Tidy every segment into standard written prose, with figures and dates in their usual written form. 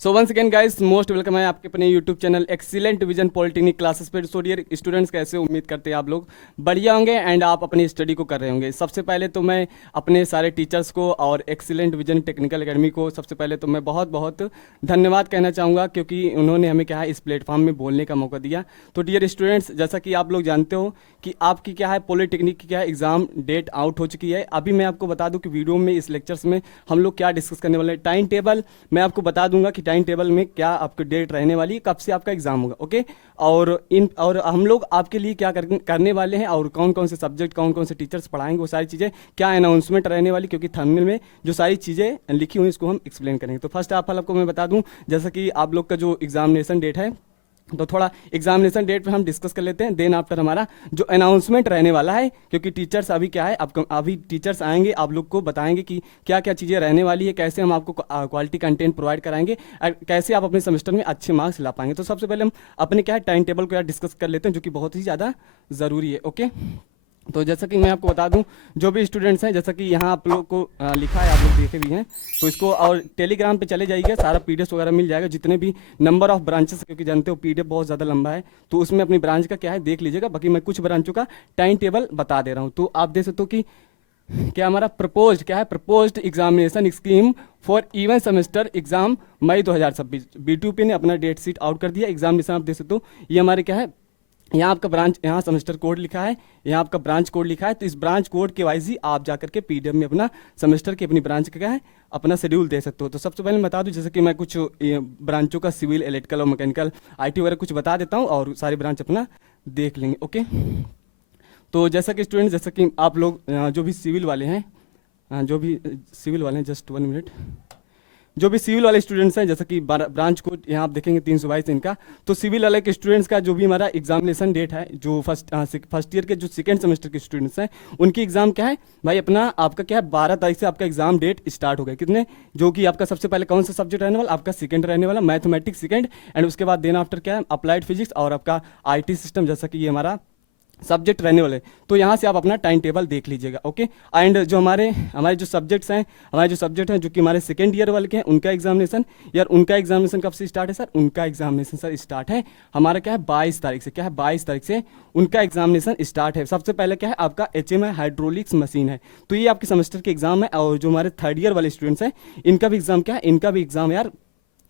सो once again guys most welcome है आपके अपने YouTube channel excellent vision polytechnic classes पे। सो डियर स्टूडेंट्स, कैसे उम्मीद करते हैं आप लोग बढ़िया होंगे एंड आप अपनी स्टडी को कर रहे होंगे। सबसे पहले तो मैं अपने सारे टीचर्स को और एक्सीलेंट विजन टेक्निकल एकेडमी को सबसे पहले तो मैं बहुत बहुत धन्यवाद कहना चाहूँगा, क्योंकि उन्होंने हमें क्या है इस प्लेटफॉर्म में बोलने का मौका दिया। तो डियर स्टूडेंट्स, जैसा कि आप लोग जानते हो कि आपकी क्या है पॉलिटेक्निक की क्या है एग्जाम डेट आउट हो चुकी है। अभी मैं आपको बता दूं कि वीडियो में इस लेक्चर्स में हम लोग क्या डिस्कस करने वाले हैं। टाइम टेबल मैं आपको बता दूंगा कि टाइम टेबल में क्या आपकी डेट रहने वाली है, कब से आपका एग्जाम होगा, ओके। और हम लोग आपके लिए क्या करने वाले हैं और कौन कौन से सब्जेक्ट कौन कौन से टीचर्स पढ़ाएंगे, वो सारी चीज़ें क्या अनाउंसमेंट रहने वाली, क्योंकि थंबनेल में जो सारी चीज़ें लिखी हुई इसको हम एक्सप्लेन करेंगे। तो फर्स्ट ऑफ ऑल आपको मैं बता दूं, जैसा कि आप लोग का जो एग्जामिनेशन डेट है, तो थोड़ा एग्जामिनेशन डेट पे हम डिस्कस कर लेते हैं। देन आफ्टर हमारा जो अनाउंसमेंट रहने वाला है, क्योंकि टीचर्स अभी क्या है आपको अभी टीचर्स आएंगे, आप लोग को बताएंगे कि क्या क्या चीज़ें रहने वाली है, कैसे हम आपको क्वालिटी कंटेंट प्रोवाइड कराएंगे और कैसे आप अपने सेमेस्टर में अच्छे मार्क्स ला पाएंगे। तो सबसे पहले हम अपने क्या है टाइम टेबल को यार डिस्कस कर लेते हैं, जो कि बहुत ही ज़्यादा ज़रूरी है, ओके। तो जैसा कि मैं आपको बता दूं, जो भी स्टूडेंट्स हैं, जैसा कि यहाँ आप लोग को लिखा है, आप लोग देखे भी हैं, तो इसको और टेलीग्राम पे चले जाइए, सारा पीडीएफ वगैरह मिल जाएगा, जितने भी नंबर ऑफ ब्रांचेस, क्योंकि जानते हो पीडीएफ बहुत ज़्यादा लंबा है, तो उसमें अपनी ब्रांच का क्या है देख लीजिएगा। बाकी मैं कुछ ब्रांचों का टाइम टेबल बता दे रहा हूँ। तो आप देख सकते हो कि क्या हमारा प्रपोज्ड क्या है, proposed examination scheme for even semester exam May 2026। B2P ने अपना डेट शीट आउट कर दिया। एग्जामिनेशन आप देख सकते हो, ये हमारे क्या है, यहाँ आपका ब्रांच, यहाँ सेमेस्टर कोड लिखा है, यहाँ आपका ब्रांच कोड लिखा है। तो इस ब्रांच कोड के वाइज ही आप जाकर के पीडीएफ में अपना सेमेस्टर की अपनी ब्रांच का क्या है अपना शेड्यूल दे सकते हो। तो सबसे पहले मैं बता दूं, जैसे कि मैं कुछ ब्रांचों का सिविल, इलेक्ट्रिकल और मैकेनिकल, आईटी वगैरह कुछ बता देता हूँ और सारी ब्रांच अपना देख लेंगे, ओके। तो जैसा कि स्टूडेंट, जैसा कि आप लोग जो भी सिविल वाले हैं, जस्ट 1 मिनट, जो भी सिविल वाले स्टूडेंट्स हैं, जैसा कि ब्रांच कोड यहाँ आप देखेंगे 322 इनका। तो सिविल वाले के स्टूडेंट्स का जो भी हमारा एग्जामिनेशन डेट है, जो फर्स्ट ईयर के जो सेकेंड सेमेस्टर के स्टूडेंट्स हैं, उनकी एग्जाम क्या है भाई अपना, आपका क्या है 12 तारीख से आपका एग्जाम डेट स्टार्ट हो गया। कितने, जो कि आपका सबसे पहले कौन सा सब्जेक्ट रहने वाला, आपका सेकंड रहने वाला मैथमेटिक्स सेकंड, एंड उसके बाद देन आफ्टर क्या है अप्लाइड फिजिक्स और आपका आईटी सिस्टम, जैसा कि ये हमारा सब्जेक्ट रहने वाले। तो यहाँ से आप अपना टाइम टेबल देख लीजिएगा, ओके। एंड जो हमारे जो सब्जेक्ट्स हैं, हमारे जो सब्जेक्ट हैं जो कि हमारे सेकेंड ईयर वाले के हैं, उनका एग्जामिनेशन यार, उनका एग्जामिनेशन कब से स्टार्ट है सर, उनका एग्जामिनेशन सर स्टार्ट है हमारा क्या है 22 तारीख से। क्या है 22 तारीख से उनका एग्जामिनेशन स्टार्ट है। सबसे पहले क्या है आपका HMI हाइड्रोलिक्स मशीन है। तो ये आपके सेमेस्टर के एग्जाम है। और जो हमारे थर्ड ईयर वाले स्टूडेंट्स हैं, इनका भी एग्जाम क्या है, इनका भी एग्जाम यार,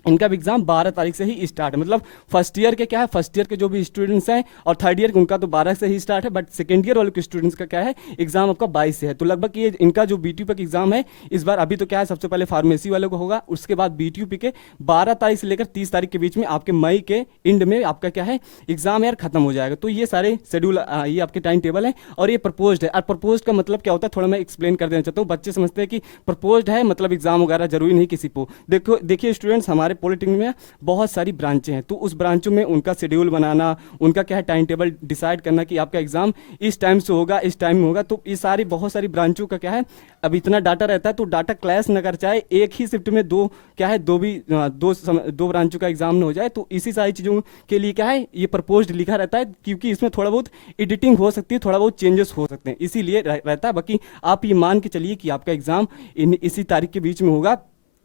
इनका भी एग्जाम 12 तारीख से ही स्टार्ट है। मतलब फर्स्ट ईयर के क्या है, फर्स्ट ईयर के जो भी स्टूडेंट्स हैं और थर्ड ईयर के उनका तो 12 से ही स्टार्ट है, बट सेकेंड ईयर वाले के स्टूडेंट्स का क्या है एग्जाम आपका 22 से है। तो लगभग ये इनका जो BTUP का एग्जाम है इस बार, अभी तो क्या है सबसे पहले फार्मेसी वाले को होगा, उसके बाद BTUP के 12 तारीख से लेकर 30 तारीख के बीच में आपके मई के एंड में आपका क्या है एग्जाम यार खत्म हो जाएगा। तो ये सारे शेड्यूल, ये आपके टाइम टेबल है और ये प्रपोज्ड है। और प्रपोज्ड का मतलब क्या होता है थोड़ा मैं एक्सप्लेन कर देना चाहता हूँ। बच्चे समझते हैं कि प्रपोज्ड है मतलब एग्जाम वगैरह जरूरी नहीं किसी को। देखिए स्टूडेंट्स, हमारे पॉलिटेक्निक में बहुत सारी ब्रांचें हैं, तो उस ब्रांचों में उनका शेड्यूल बनाना, उनका क्या है टाइम टेबल डिसाइड करना कि आपका एग्जाम इस टाइम से होगा, इस टाइम में होगा। तो ये सारी बहुत सारी ब्रांचों का क्या है अब इतना डाटा रहता है, तो डाटा क्लैश न कर जाए, एक ही शिफ्ट में दो क्या है दो ब्रांचों का एग्जाम न हो जाए। तो इसी सारी चीज़ों के लिए क्या है ये प्रपोज्ड लिखा रहता है, क्योंकि इसमें थोड़ा बहुत एडिटिंग हो सकती है, थोड़ा बहुत चेंजेस हो सकते हैं, इसीलिए रहता है। बाकी आप ये मान के चलिए कि आपका एग्जाम इसी तारीख के बीच में होगा।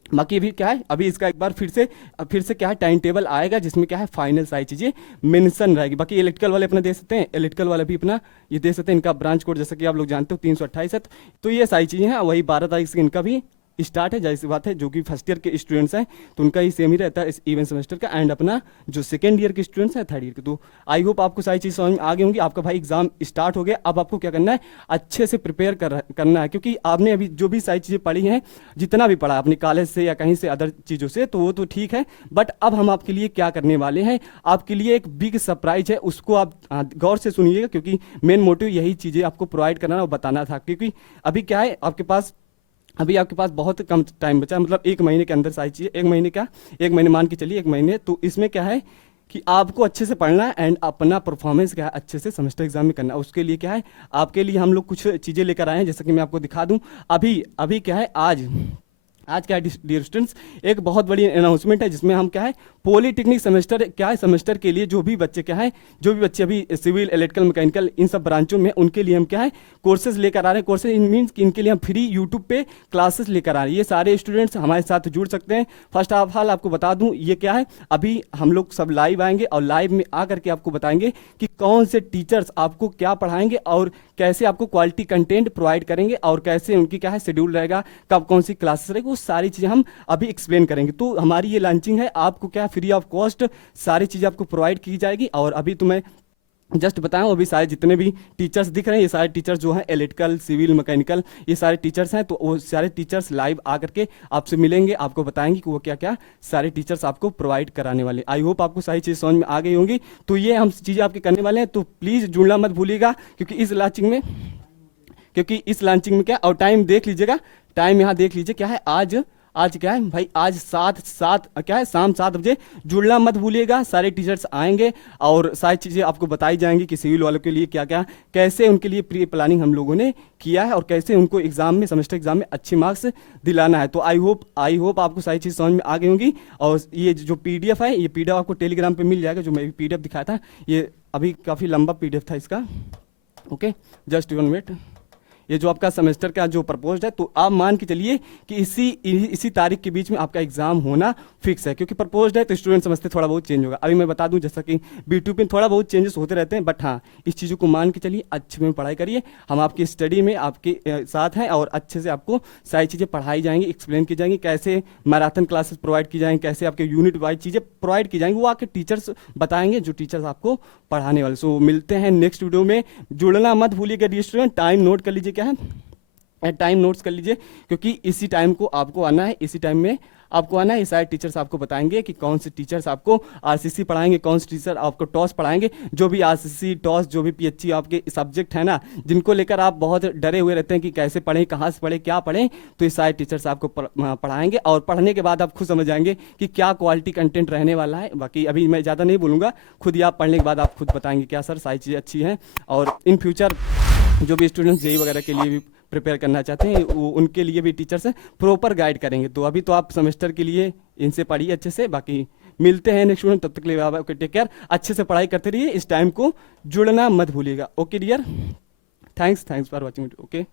बाकी अभी क्या है, अभी इसका एक बार फिर से क्या है टाइम टेबल आएगा, जिसमें क्या है फाइनल सारी चीज़ें मेंशन रहेगी। बाकी इलेक्ट्रिकल वाले अपना दे सकते हैं, इलेक्ट्रिकल वाले भी अपना ये दे सकते हैं, इनका ब्रांच कोड जैसा कि आप लोग जानते हो 328 है। तो ये सारी चीज़ें हैं, वही 12 तारीख से इनका भी स्टार्ट है, जाहिर सी बात है। जो कि फर्स्ट ईयर के स्टूडेंट्स हैं तो उनका ही सेम ही रहता है इस इवन सेमेस्टर का, एंड अपना जो सेकेंड ईयर के स्टूडेंट्स हैं थर्ड ईयर के। तो आई होप आपको सारी चीज़ समझ में आ गई होंगी। आपका भाई एग्जाम स्टार्ट हो गया, अब आपको क्या करना है अच्छे से प्रिपेयर करना है, क्योंकि आपने अभी जो भी सारी चीज़ें पढ़ी हैं, जितना भी पढ़ा अपने कॉलेज से या कहीं से अदर चीज़ों से, तो वो तो ठीक है, बट अब हम आपके लिए क्या करने वाले हैं, आपके लिए एक बिग सरप्राइज है, उसको आप गौर से सुनिएगा, क्योंकि मेन मोटिव यही चीज़ें आपको प्रोवाइड करना और बताना था। क्योंकि अभी क्या है आपके पास बहुत कम टाइम बचा है, मतलब 1 महीने के अंदर सारी चीज़ें, 1 महीने मान के चलिए 1 महीने। तो इसमें क्या है कि आपको अच्छे से पढ़ना है एंड अपना परफॉर्मेंस क्या है अच्छे से सेमेस्टर एग्जाम में करना है। उसके लिए क्या है आपके लिए हम लोग कुछ चीज़ें लेकर आए हैं, जैसे कि मैं आपको दिखा दूं। अभी क्या है आज क्या है डियर स्टूडेंट्स, एक बहुत बड़ी अनाउंसमेंट है, जिसमें हम क्या है पॉलीटेक्निक सेमेस्टर क्या है, सेमेस्टर के लिए जो भी बच्चे क्या है, जो भी बच्चे अभी सिविल, इलेक्ट्रिकल, मैकेनिकल इन सब ब्रांचों में, उनके लिए हम क्या है कोर्सेज लेकर आ रहे हैं। कोर्सेज इन मीन्स कि इनके लिए हम फ्री यूट्यूब पे क्लासेस लेकर आ रहे हैं। ये सारे स्टूडेंट्स हमारे साथ जुड़ सकते हैं। फर्स्ट ऑफ ऑल आपको बता दूं ये क्या है, अभी हम लोग सब लाइव आएंगे और लाइव में आकर के आपको बताएंगे कि कौन से टीचर्स आपको क्या पढ़ाएंगे और कैसे आपको क्वालिटी कंटेंट प्रोवाइड करेंगे और कैसे उनकी क्या है शेड्यूल रहेगा, कब कौन सी क्लासेस रहेगी, वो सारी चीज़ें हम अभी एक्सप्लेन करेंगे। तो हमारी ये लॉन्चिंग है, आपको क्या फ्री ऑफ कॉस्ट सारी चीज़ें आपको प्रोवाइड की जाएगी। और अभी तो मैं जस्ट बताऊं, अभी सारे जितने भी टीचर्स दिख रहे हैं ये सारे टीचर्स जो हैं इलेक्ट्रिकल, सिविल, मैकेनिकल, ये सारे टीचर्स हैं। तो वो सारे टीचर्स लाइव आकर के आपसे मिलेंगे, आपको बताएंगे कि वो क्या क्या सारे टीचर्स आपको प्रोवाइड कराने वाले। आई होप आपको सारी चीज़ समझ में आ गई होंगी। तो ये हम चीज़ें आपके करने वाले हैं, तो प्लीज़ जुड़ना मत भूलिएगा, क्योंकि इस लॉन्चिंग में क्या, और टाइम देख लीजिएगा, टाइम यहाँ देख लीजिए क्या है, आज क्या है भाई, आज क्या है शाम 7 बजे। जुड़ना मत भूलिएगा, सारे टीचर्स आएंगे और सारी चीज़ें आपको बताई जाएंगी कि सिविल वालों के लिए क्या क्या, कैसे उनके लिए प्री प्लानिंग हम लोगों ने किया है और कैसे उनको एग्जाम में, सेमेस्टर एग्जाम में अच्छे मार्क्स दिलाना है। तो आई होप आपको सारी चीज़ समझ में आ गई होंगी। और ये जो PDF है, ये PDF आपको टेलीग्राम पर मिल जाएगा, जो मैं PDF दिखाया था, ये अभी काफ़ी लंबा PDF था इसका। Okay, just 1 minute. ये जो आपका सेमेस्टर का जो प्रपोज्ड है, तो आप मान के चलिए कि इसी तारीख के बीच में आपका एग्जाम होना फिक्स है, क्योंकि प्रपोज्ड है तो स्टूडेंट समझते थोड़ा बहुत चेंज होगा। अभी मैं बता दूं जैसा कि B2 में थोड़ा बहुत चेंजेस होते रहते हैं, बट हाँ इस चीज़ों को मान के चलिए, अच्छे में पढ़ाई करिए, हम आपकी स्टडी में आपके साथ हैं और अच्छे से आपको सारी चीज़ें पढ़ाई जाएंगी, एक्सप्लेन की जाएंगी, कैसे मैराथन क्लासेस प्रोवाइड की जाएंगी, कैसे आपके यूनिट वाइज चीज़ें प्रोवाइड की जाएंगी, वो आपके टीचर्स बताएंगे, जो टीचर्स आपको पढ़ाने वाले। सो मिलते हैं नेक्स्ट वीडियो में। जुड़ना मत भूलिएगा डियर स्टूडेंट, टाइम नोट कर लीजिए, क्या है टाइम नोट्स कर लीजिए, क्योंकि इसी टाइम को आपको आना है, इसी टाइम में आपको आना है। ये सारे टीचर्स आपको बताएंगे कि कौन से टीचर्स आपको RCC पढ़ाएंगे, कौन से टीचर आपको टॉस पढ़ाएंगे। जो भी RCC, टॉस, जो भी PHE आपके सब्जेक्ट है ना, जिनको लेकर आप बहुत डरे हुए रहते हैं कि कैसे पढ़ें, कहाँ से पढ़ें, क्या पढ़ें, तो ये सारे टीचर्स आपको पढ़ाएंगे और पढ़ने के बाद आप खुद समझ जाएंगे कि क्या क्वालिटी कंटेंट रहने वाला है। बाकी अभी मैं ज़्यादा नहीं बोलूँगा, खुद ही आप पढ़ने के बाद आप खुद बताएंगे क्या सर सारी चीज़ें अच्छी हैं। और इन फ्यूचर जो भी स्टूडेंट्स JEE वगैरह के लिए भी प्रिपेयर करना चाहते हैं, वो उनके लिए भी टीचर्स प्रॉपर गाइड करेंगे। तो अभी तो आप सेमेस्टर के लिए इनसे पढ़िए अच्छे से, बाकी मिलते हैं नेक्स्ट स्टूडेंट, तब तक के लिए ओके, टेक केयर, अच्छे से पढ़ाई करते रहिए, इस टाइम को जुड़ना मत भूलिएगा। Okay dear, thanks for watching, okay.